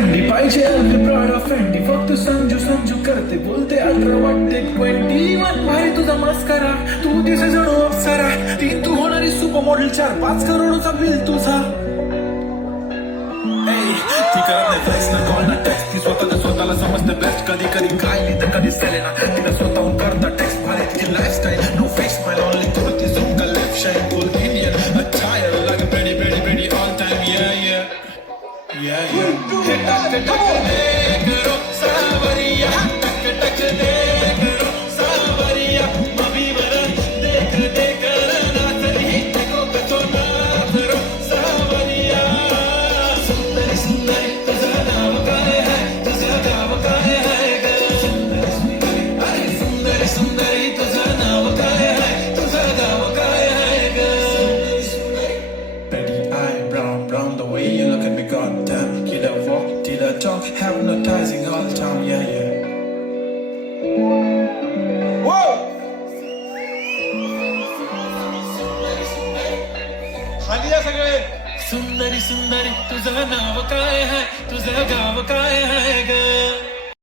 candy पाहिजे broad फ्रेंडी फक्त संजू संजू करते बोलते 18 वाटते 21 भारी तुझा मस्करा तू दिसे जणू अप्सरा ती तू होणारी सुपर मॉडेल 4-5 करोडचा बिल तुझा ती करत नाही फ्लेक्स ना कॉल ना टेक्स्ट ती स्वतःला समजते बेस्ट कधी कधी काय तर कधी सेलेना तिला स्वतःहून करता टेक्स्ट भारी तिची lifestyle no face smile only through ती झूम का left shine full Indian attire like a pretty pretty pretty all time yeah yeah टक टक दे करो सावरिया टक टक दे करो सावरिया मभी बरन देख देख करना तरी देखो कतो ना करो सावरिया सुंदरी सुंदरी तुझं नाव काय है तुझं गाव काय है ग सुंदरी सुंदरी तुझं नाव काय है तुझं गाव काय है ग Pretty eye brown brown the way you look at me goddamn did I walk did I talk hypnotizing all the time yeah Whoa खाली या सगळे सुंदरी सुंदरी तुझं नाव काय है तुझं गाव काय है ग